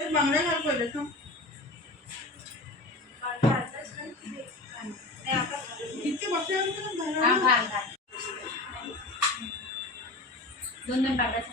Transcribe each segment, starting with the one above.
बांगड्या घाल पहिले थांब. इतके बसल्यानंतर हा. दोन दोन टाकायचं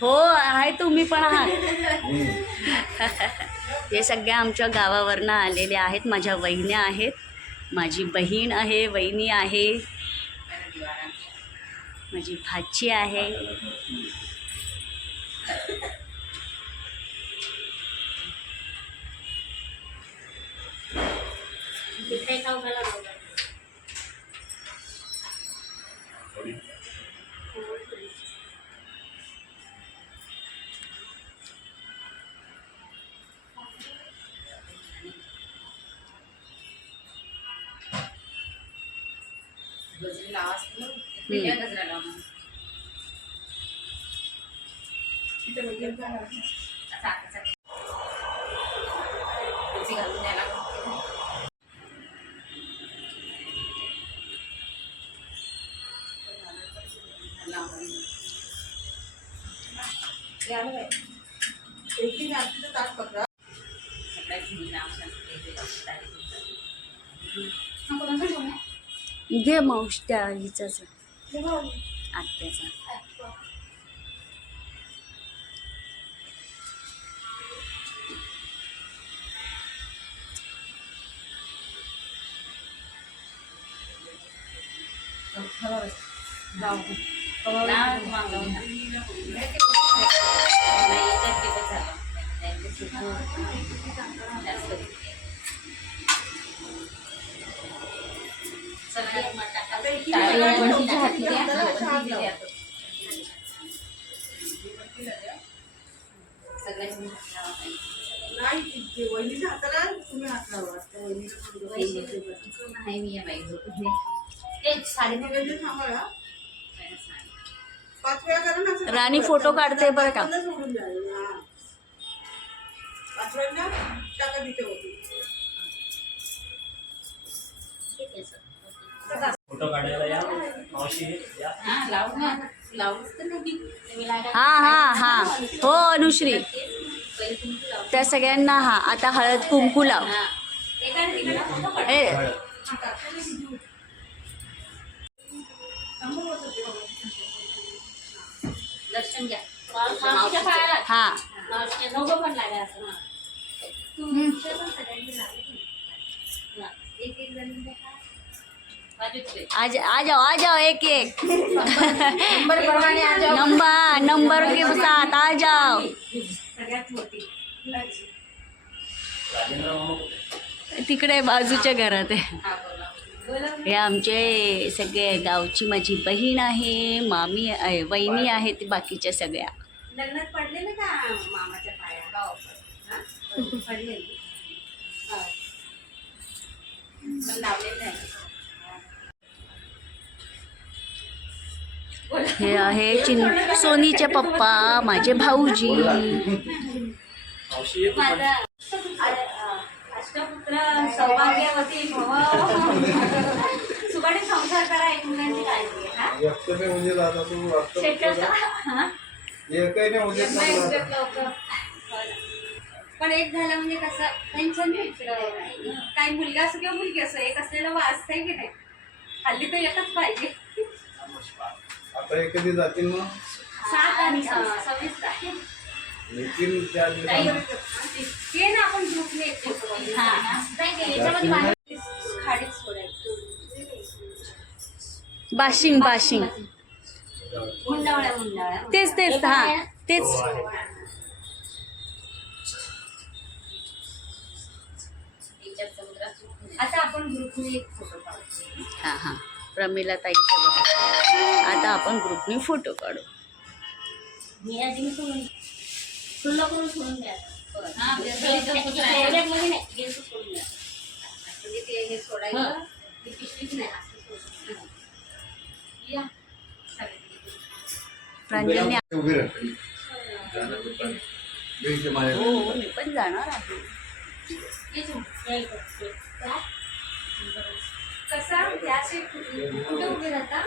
हो आहे तुम्ही पण आहात. हे सगळ्या आमच्या गावावरनं आलेले आहेत. माझ्या वहिन्या आहेत. माझी बहीण आहे वहिनी आहे. माझी भाची आहे. गजरी लावा असते ना. पिठ्या गजरा लावा घालून द्यायला ताट घे मावश त्या हिचाच हे बघ. आत्याचा द्या. नाही, राणी फोटो काढते बरं का? हाताला पाच वेळा टाका तिथे होती फोटो काढायला या. मावशी या. हा, लावू ना. लावूच तर नाही. तुम्ही लागा. हा हा हा. हो अनुश्री. त्या सगळ्यांना हा. आता हळद कुंकू लाव. हा. ए. दर्शन घ्या. एक एक आ जाओ आ जाओ एक एक। नंबर नंबर के साथ, आ जाओ? तिकडे बाजूच्या घरात आहे. हा आमचे सगळे गावची माझी बहीण आहे, मामी आहे, वहिनी आहेत, बाकीच्या सगळ्या. पडले हो. आहे हे आहे चिं सोनीचे पप्पा माझे भाऊजी सौभाग्यवती सुखाने संसार करा काळजी हा म्हणजे हा? म्हणजे. पण एक झालं म्हणजे कसं टेन्शन नाही इकडं. काही मुलगा असो किंवा मुलगी असो एक असलेलं वाचतंय की नाही हल्ली तर एकच पाहिजे आता कधी जातील मग? सात आणि सव्वीस. त्या दिवशी. बाशिंग बाशिंग. तेच तेच हा. तेच. हो, आता आपण ग्रुपने एक फोटो हां हां. प्रमिला ताईचं बघा. आता आपण ग्रुपने फोटो काढू. मी आधी सोडून करून सोडून द्या हा, म्हणजे हे सोडायचं. प्रांजलने. हो हो, मी पण जाणार आहे. कसा? त्याचे कुठे उभे राहता?